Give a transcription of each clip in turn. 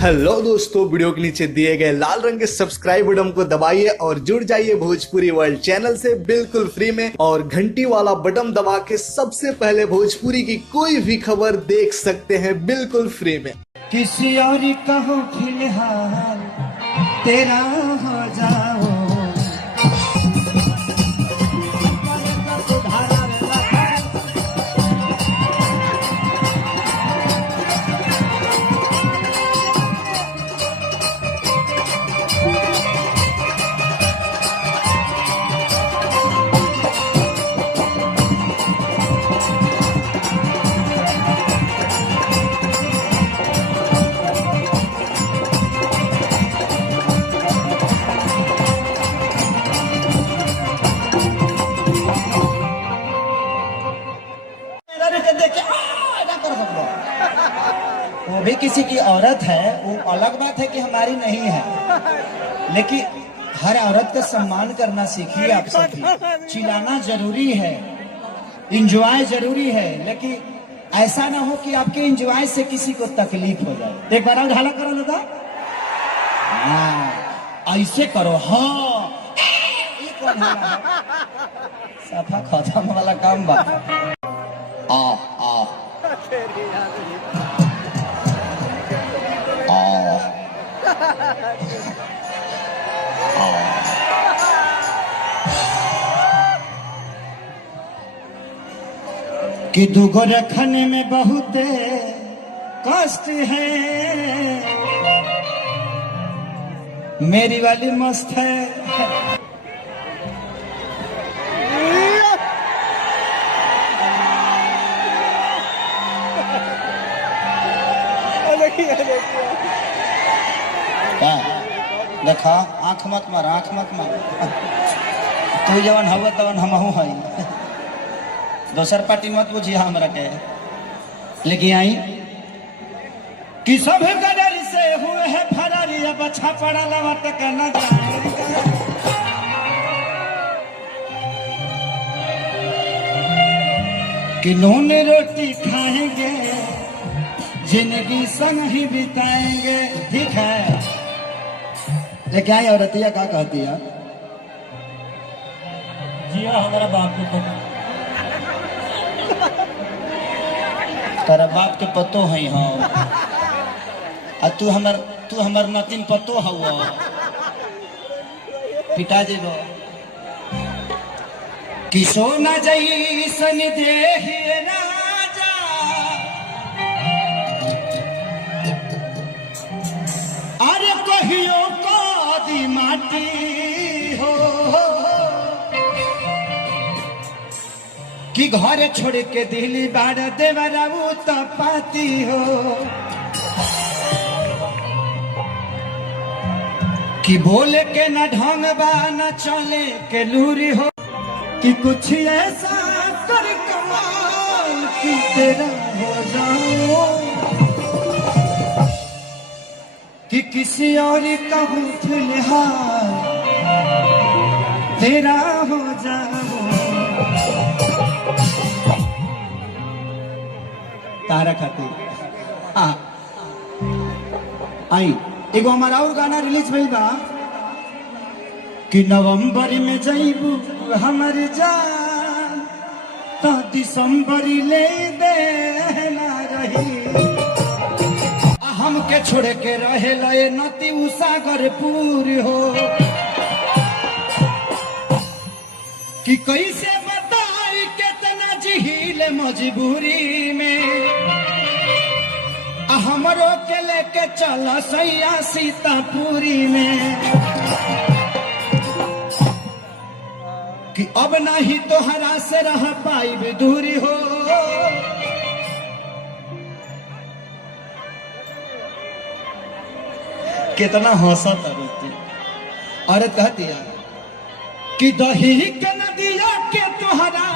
Hello दोस्तों, video के नीचे दिए गए लाल रंग के सब्सक्राइब बटन को दबाइए और जुड़ जाइए भोजपुरी वर्ल्ड चैनल से बिल्कुल फ्री में, और घंटी वाला बटन दबा के सबसे पहले भोजपुरी की कोई भी खबर देख सकते हैं बिल्कुल फ्री में। किसी और कहो फिलहाल तेरा हो जाओ, वो भी किसी की औरत है, वो अलग बात है कि हमारी नहीं है, लेकिन हर औरत का सम्मान करना सीखिए आप सभी। चिल्लाना जरूरी है, इंजॉय जरूरी है, लेकिन ऐसा ना हो कि आपके इंजॉय से किसी को तकलीफ हो जाए। एक बार और ढाला करो दादा, हाँ ऐसे करो, हाँ सफा खत्म वाला काम बा। कि दुगो रखने में बहुत कष्ट है, मेरी वाली मस्त है। देखा आंख मत मार, आंख मत मार, तू जवन हवा तवन हमहू है, दोसर पार्टी मत बुझिया हमरा के। लेकिन आई कि सब गडर से हुए है फरारी, अब अच्छा पड़ा लवट के न जाएगा। कि नून रोटी खाएंगे, जिंदगी संग ही बिताएंगे, ठीक है। लेकिन आई औरतिया क्या कहती है? जी हाँ, हमारा बाप को पता, तेरा बाप के पतो है, हाँ, तू हमर नतिन पतो हुआ, पिता जी वो कि सोना जैसन देहि राजा, अरे कहियो कदी माटी हो, कि घर छोड़ के दिल्ली बाड़ देवराऊ तो पाती हो, कि बोले के न ढंग बा न चले के लूरी हो, कि कुछ ऐसा कर कमाल कि तेरा हो जाओ, कि किसी और कहूँ फिलहाल तेरा हो जाओ। तारा खातिर आई एगो हमारा और गाना रिलीज भइल बा कि नवंबर में जइबू हमर जान, तो दिसंबर ले देना रही, हमके छोड़ के रहे लए नती उसागर पूर हो, कि कैसे बताई कितना जिहिले मजबूरी में, हमरो के लेके चला सैया सीतापुरी में, कि अब नहीं तोहरा से रह पाई दूरी हो, कितना हंसत रहती और कहती है कि दही के नदिया के तोहरा,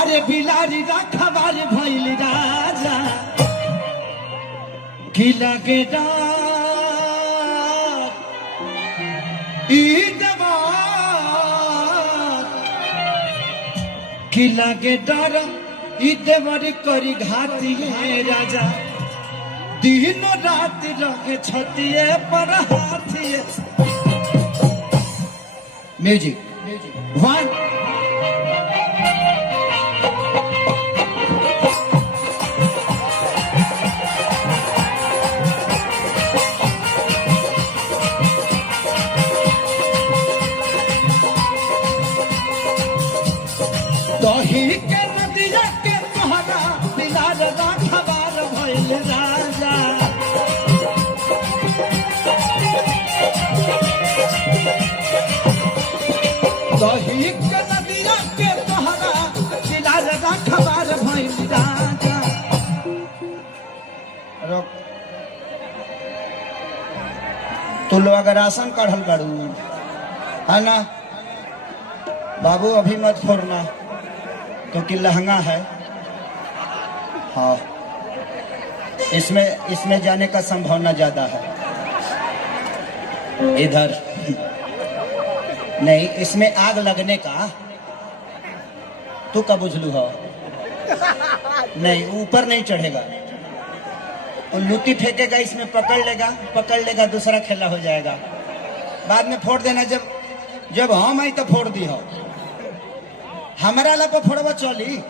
अरे बिलारी रखवार भइल राजा, कि लगे कि लगे डर देवर करी घातिए राजा दिन रात रखे छतिए पर हाथिए। म्यूजिक 1 दही के नदिया के तोहरा दिलार राखबार भइल राजा। दही के नदिया के तोहरा दिलार राखबार भइल राजा। तू लोग अगर आसन काढ़ल बाड़ू है ना बाबू, अभी मत फोड़ना क्योंकि लहंगा है। हाँ, इसमें जाने का संभावना ज्यादा है। इधर नहीं, इसमें आग लगने का तू कब बुझलू हो? नहीं, ऊपर नहीं चढ़ेगा। लूटी फेंकेगा, इसमें पकड़ लेगा, दूसरा खेला हो जाएगा। बाद में फोड़ देना, जब हम आई तो फोड़ दी हो। हमारा ला पर फोड़वा चली।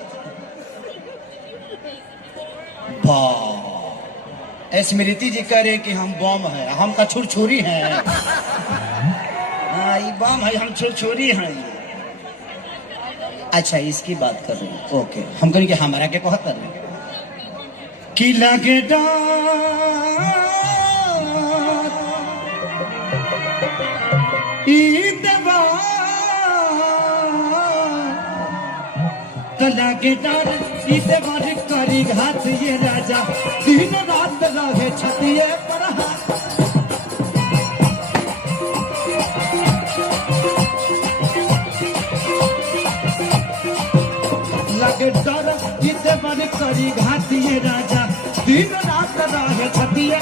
स्मृति जी कह रहे कि हम बम है, हम का छुरछुरी है। हाँ, ये बम है, हम छुरछुरी हैं। अच्छा, इसकी बात कर रहे हैं। ओके, हम कहें कि हमारा के कहत कर रहे कि लगे लगे डर देवर करी घात ये राजा दिन रात रहे छतिए पर हाथ। लगे डर देवर करी घात ये राजा दिन रात रहे छतिए।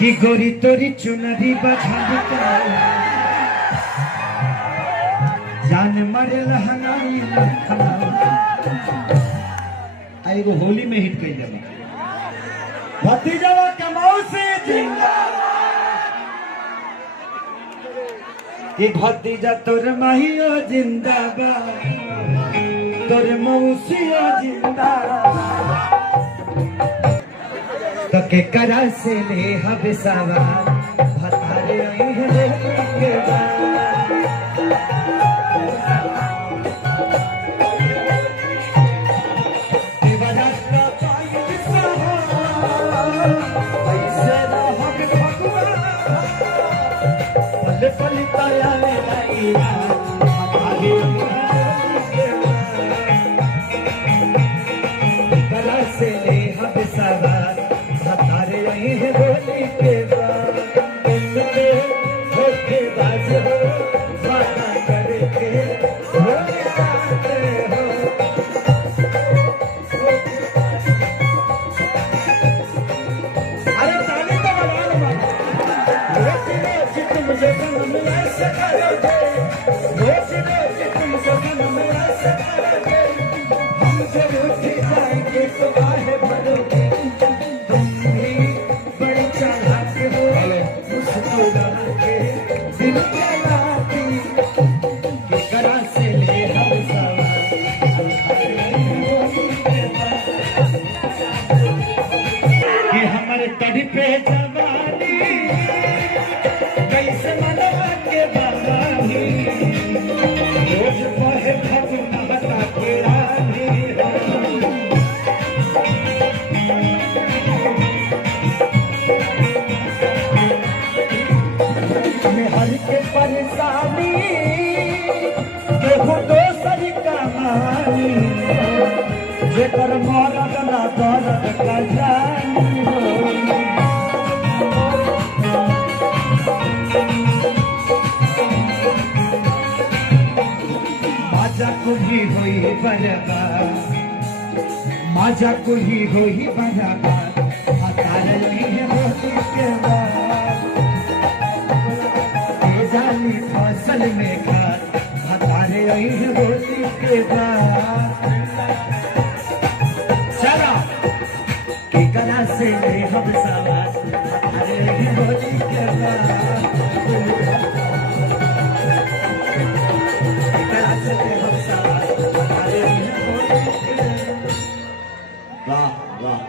कि गोरी तोरी चुनरी बछा जान मरे लहंगाई एगो होली में हिट कई जब भतीजा के मौसी जिंदाबाद। भतीजा तोर माहियो जिंदाबाद, तोर मौसियो जिंदाबाद। तो के करा से ले हबसावा भतारे ले के मुझे हमारे तड़ी पे जवानी कैसे मनवा के बहानी रोज बहे फगुना बता के रानी में हर के परेशानी केहू दोसर कहानी जेकर मरद ना दर्द का जानी हो माजा कुही होई बराबर माजा कुही होई बराबर हतार ली है होती के बाद जाली फसल में खाद हतारे आई है होती के बाद चला कि कला से ले हम सवार हतारे आई है होती के बाद कला से ले हम सवार हतारे आई है होती के बाद वाह वाह